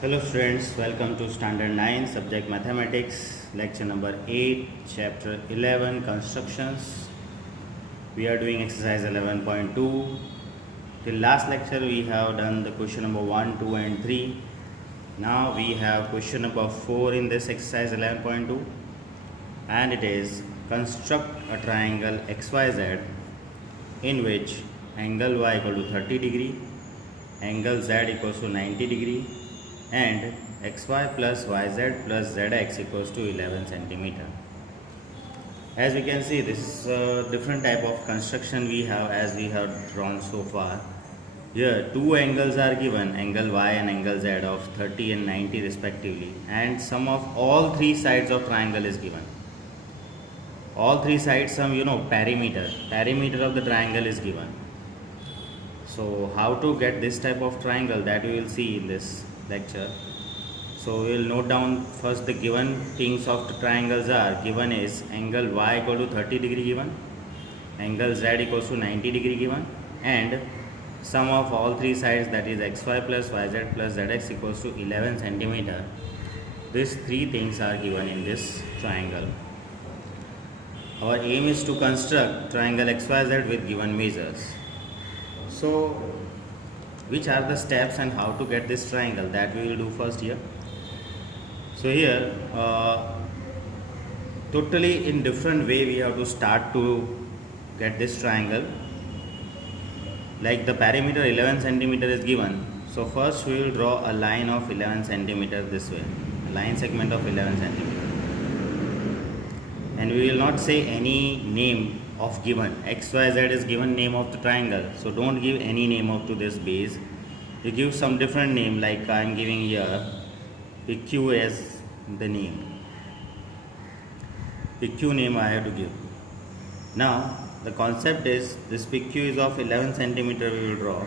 Hello students, welcome to Standard 9 subject Mathematics, lecture number 8, chapter 11 Constructions. We are doing exercise 11.2. Till last lecture we have done the question number 1, 2 and 3. Now we have question number 4 in this exercise 11.2, and it is construct a triangle XYZ in which angle Y equal to 30 degree, angle Z equals to 90 degree and xy plus yz plus zx equals to 11 centimeter. As we can see, this is a different type of construction we have as we have drawn so far. Here two angles are given, angle y and angle z of 30 and 90 respectively, and sum of all three sides of triangle is given. All three sides some perimeter of the triangle is given. So how to get this type of triangle, that we will see in this lecture. So we will note down first the given things of the triangles are given is angle y equal to 30 degree given, angle z equals to 90 degree given, and sum of all three sides, that is xy plus yz plus zx equals to 11 centimeter. These three things are given in this triangle. Our aim is to construct triangle XYZ with given measures. So which are the steps and how to get this triangle, that we will do first here. So here totally in different way we have to start to get this triangle. Like the perimeter 11 centimeter is given, so first we will draw a line of 11 centimeter this way, a line segment of 11 centimeter, and we will not say any name of given. XYZ is given name of the triangle, so don't give any name of to this base. You give some different name, like I am giving here PQ as the name. PQ name I have to give. Now the concept is this PQ is of 11 centimeter we will draw.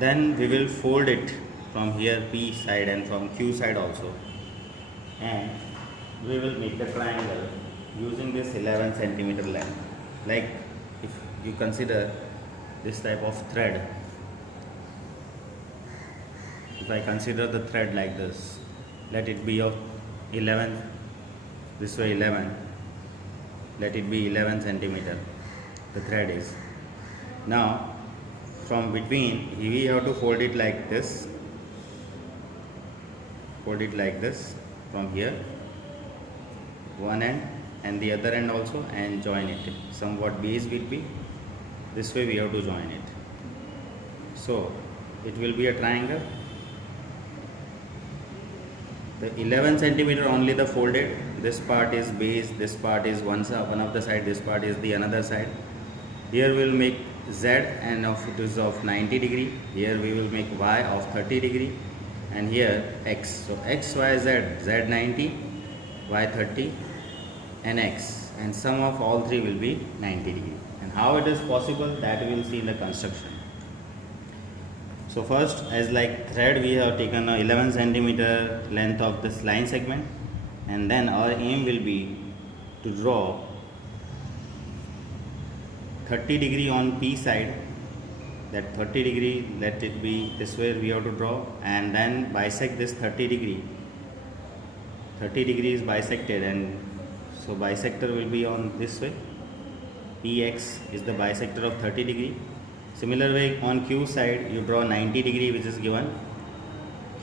Then we will fold it from here P side and from Q side also, and we will make the triangle using this 11 centimeter length. Like if you consider this type of thread, if I consider the thread like this, let it be of 11, this way 11, let it be 11 centimeter the thread is. Now from between we have to fold it like this, from here one end and the other end also, and join it. Somewhat base will be this way, we have to join it. So it will be a triangle. The 11 centimeter only the folded, this part is base, this part is one of the side, this part is the another side. Here we will make z and it is of 90 degree, here we will make y of 30 degree, and here x. So x, y, z 90, y 30 and x, and sum of all three will be 90 degree. And how it is possible, that we will see in the construction. So first, as like thread, we have taken a 11 centimeter length of this line segment, and then our aim will be to draw 30 degree on P side. That 30 degree, let it be this way we have to draw, and then bisect this 30 degree. 30 degree is bisected, and so bisector will be on this way. PX is the bisector of 30 degree. Similar way on Q side you draw 90 degree which is given.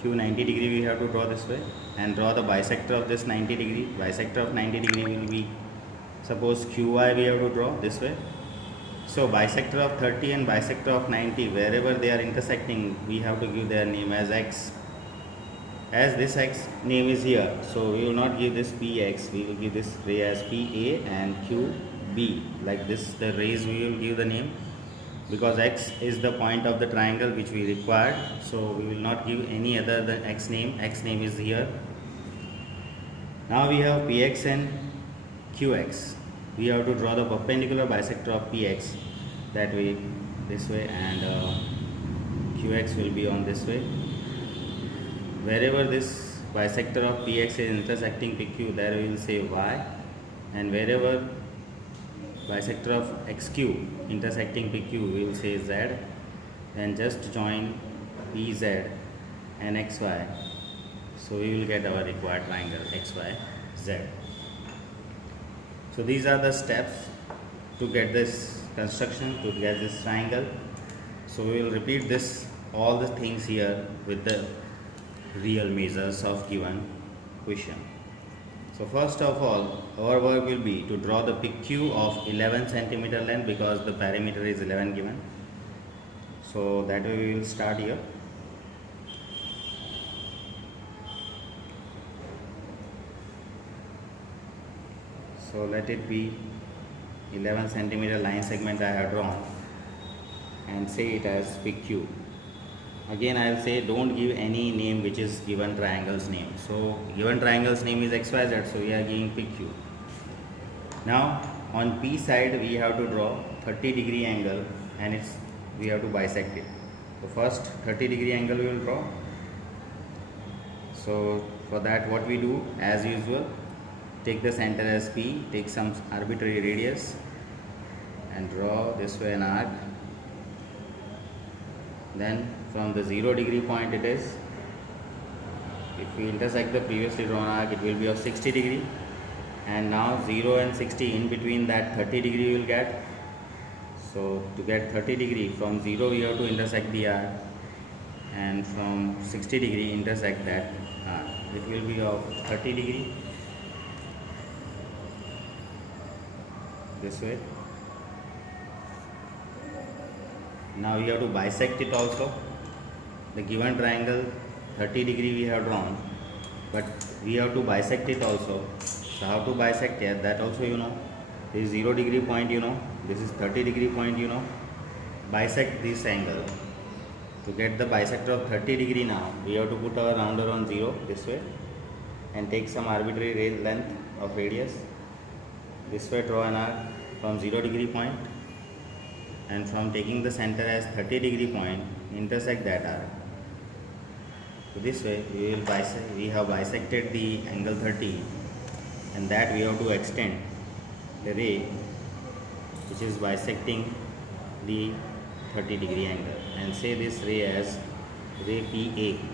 Q 90 degree we have to draw this way, and draw the bisector of this 90 degree. Bisector of 90 degree will be, suppose QY we have to draw this way. So bisector of 30 and bisector of 90, wherever they are intersecting, we have to give their name as X. As this x name is here, so we will not give this px, we will give this ray as pa and qb, like this the rays we will give the name, because x is the point of the triangle which we required, so we will not give any other than x name is here. Now we have px and qx, we have to draw the perpendicular bisector of px, that way this way, and qx will be on this way. Wherever this bisector of px is intersecting pq, there we will say y, and wherever bisector of xq intersecting pq, we will say z, and just join pz and xy. So we will get our required triangle XYZ. So these are the steps to get this construction, to get this triangle. So we will repeat this, all the things here with the real measures of given question. So first of all, our work will be to draw the PQ of 11 centimeter length, because the perimeter is 11 given. So that way we will start here. So let it be 11 centimeter line segment I have drawn, and say it as PQ. Again I will say, don't give any name which is given triangle's name. So given triangle's name is XYZ, so we are giving PQ. Now on P side we have to draw 30-degree angle, and we have to bisect it. So first 30-degree angle we will draw. So for that, what we do, as usual, take the center as P, take some arbitrary radius and draw this way an arc. Then from the 0-degree point it is, if we intersect the previously drawn arc, it will be of 60 degree, and now 0 and 60, in between that 30 degree we will get. So to get 30 degree, from 0 we have to intersect the arc, and from 60 degree intersect that arc. It will be of 30 degree this way. Now we have to bisect it also. The given triangle 30 degree we have drawn, but we have to bisect it also. So how to bisect it, that also you know. This is 0-degree point, you know. This is 30-degree point, you know. Bisect this angle. To get the bisector of 30 degree now, we have to put our rounder on 0 this way, and take some arbitrary length of radius. This way draw an arc from 0-degree point, and from taking the center as 30-degree point, intersect that arc. So this way we have bisected the angle 30, and that we have to extend the ray which is bisecting the 30-degree angle, and say this ray as ray PA.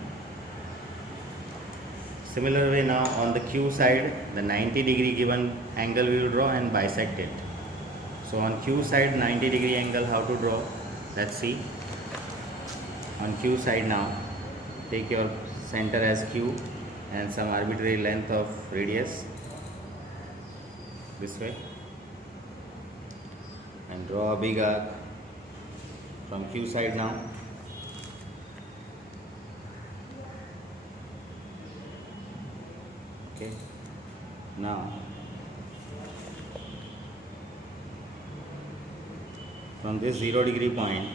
Similar way, now on the Q side, the 90-degree given angle we will draw and bisect it. So on Q side, 90-degree angle, how to draw? Let's see. On Q side now, take your center as Q and some arbitrary length of radius this way, and draw a big arc from Q side now. Okay. Now from this 0-degree point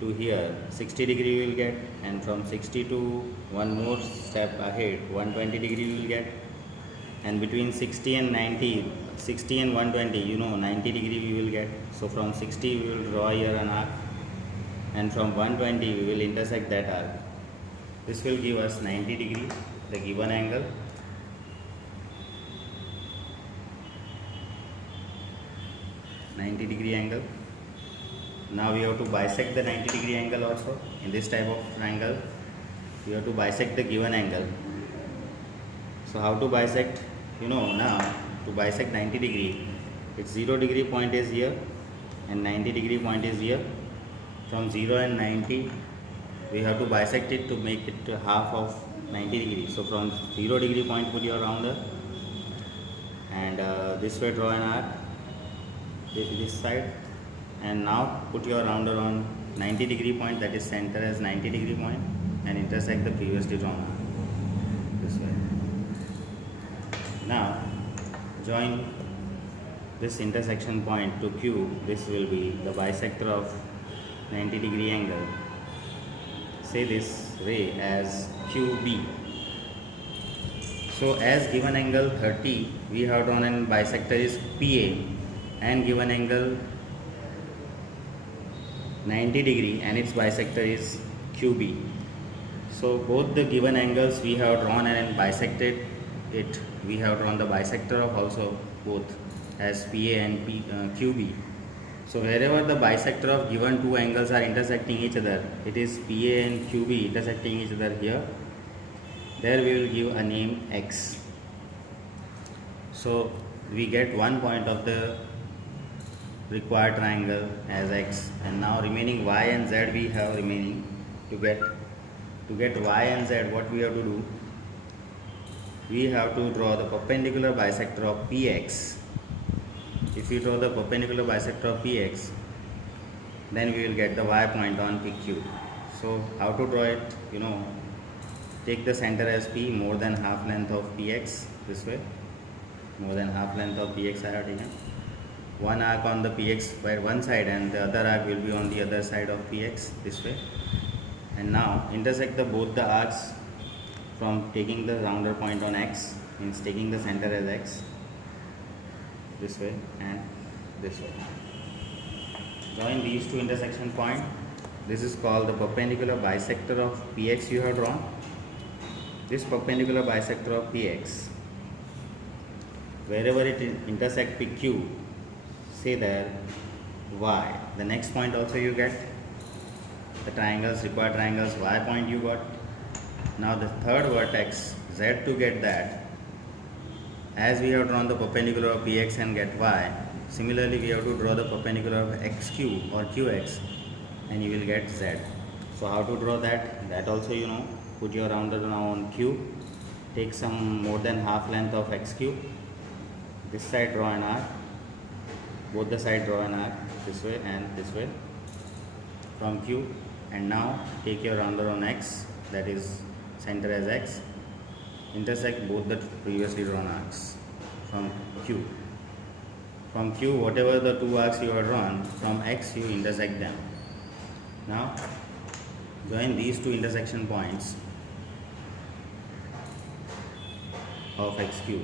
to here 60 degree we will get, and from 60 to one more step ahead 120 degree we will get, and between 60 and 90, 60 and 120, you know, 90 degree we will get. So from 60 we will draw here an arc, and from 120 we will intersect that arc. This will give us 90 degree, the given angle. -90-degree angle. Now we have to bisect the 90-degree angle also. In this type of triangle, we have to bisect the given angle. So how to bisect? You know, now to bisect 90 degree, its 0-degree point is here and 90-degree point is here. From 0 and 90, we have to bisect it to make it half of 90 degree. So from 0-degree point, put your rounder, and this way draw an arc this side, and now put your rounder on 90-degree point, that is center as 90-degree point, and intersect the previously drawn arc this way. Now join this intersection point to Q. This will be the bisector of 90-degree angle. Say this ray as QB. So as given angle 30, we have drawn an bisector is PA, and given angle 90 degree and its bisector is QB. So both the given angles we have drawn and bisected it. We have drawn the bisector of also both as PA and QB. So wherever the bisector of given two angles are intersecting each other, it is PA and QB intersecting each other here, there we will give a name x. So we get one point of the required triangle as x, and now remaining y and z we have remaining. To get y and z, what we have to do, we have to draw the perpendicular bisector of px. If we draw the perpendicular bisector of px, then we will get the y point on PQ. So how to draw it? Take the center as P, more than half length of PX, this way. More than half length of PX I have taken. One arc on the PX by one side and the other arc will be on the other side of PX, this way. And now intersect both the arcs from taking the rounder point on X, means taking the center as X, this way and this way. Join these two intersection points. This is called the perpendicular bisector of PX you have drawn. This perpendicular bisector of PX, wherever it intersect PQ, say there Y. The next point also you get the required triangles Y point you got. Now the third vertex Z, to get that, as we have drawn the perpendicular of PX and get Y, similarly we have to draw the perpendicular of XQ or QX and you will get Z. So how to draw that? That also put your rounder now on Q, take some more than half length of XQ, this side draw an arc, both the side draw an arc, this way and this way from Q, and now take your rounder on X, that is center as X, intersect both the previously drawn arcs from Q. From Q, whatever the two arcs you have drawn, from X you intersect them. Now join these two intersection points of XQ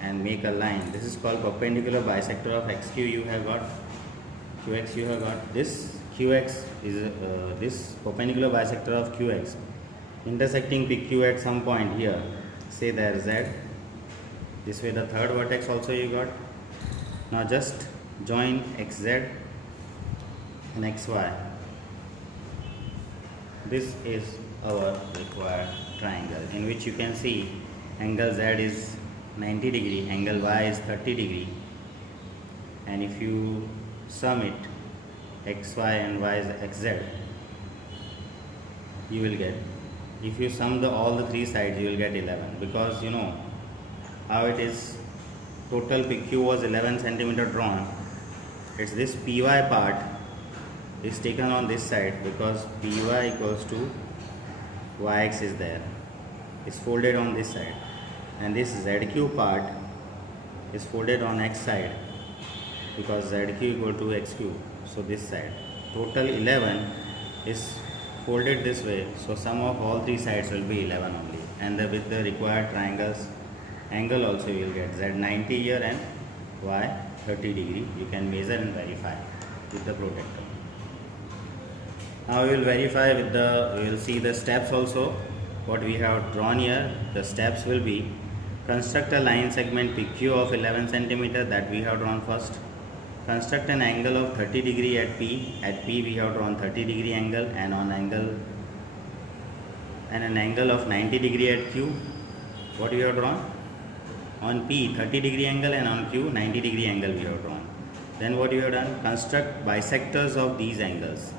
and make a line. This is called perpendicular bisector of XQ you have got, QX you have got. This QX is this perpendicular bisector of QX intersecting PQ at some point here, say there Z, this way the third vertex also you got. Now just join XZ and XY. This is our required triangle, in which you can see angle Z is 90 degree, angle Y is 30 degree, and if you sum it, XY and Y is XZ, you will get, if you sum all the three sides, you will get 11, because how it is, total PQ was 11 centimeter drawn. It's this PY part is taken on this side, because PY equals to YX is there, is folded on this side, and this ZQ part is folded on X side, because ZQ equal to XQ, so this side. Total 11 is folded this way, so sum of all three sides will be 11 only, and with the required triangles angle also you will get Z 90 here and Y 30 degree. You can measure and verify with the protractor. Now we will verify with we will see the steps also what we have drawn here. The steps will be: construct a line segment PQ of 11 centimeter, that we have drawn first. Construct an angle of 30 degree at P. At P we have drawn 30 degree angle, and an angle of 90 degree at Q. What we have drawn? On P 30 degree angle, and on Q 90 degree angle we have drawn. Then what you have done? Construct bisectors of these angles.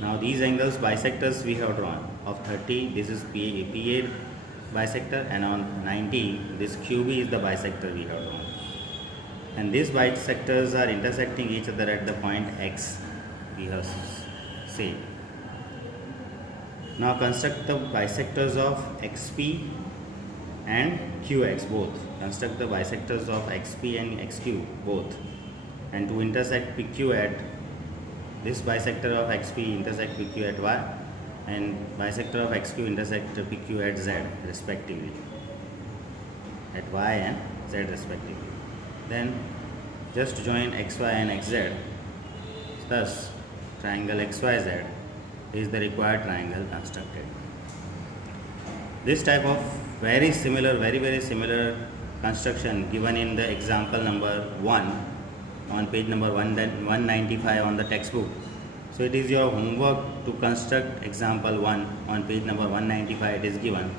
Now these angles bisectors we have drawn. Of 30, this is PA bisector, and on 90 this QB is the bisector we have drawn. And these bisectors are intersecting each other at the point X, we have said. Now construct the bisectors of XP and QX both. Construct the bisectors of XP and XQ both. And to intersect PQ at, this bisector of XP intersect PQ at Y, and bisector of XQ intersect PQ at Z respectively, at Y and Z respectively. Then just join XY and XZ. Thus triangle XYZ is the required triangle constructed. This type of very very similar construction given in the example number 1 on page number 195 on the textbook. So it is your homework to construct example 1 on page number 195. It is given.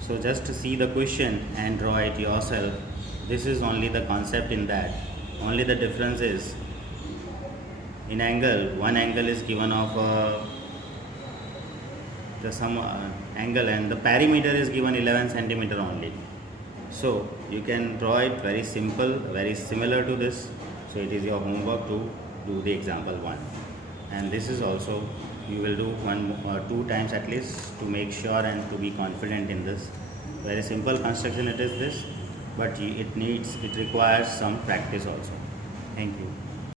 So just to see the question and draw it yourself. This is only the concept in that. Only the difference is in angle, one angle is given of some angle, and the perimeter is given 11 centimeter only. So you can draw it very simple, very similar to this. So it is your homework to do the example 1, and this is also you will do 1 or 2 times at least to make sure and to be confident in this. Very simple construction it is this, but it requires some practice also. Thank you.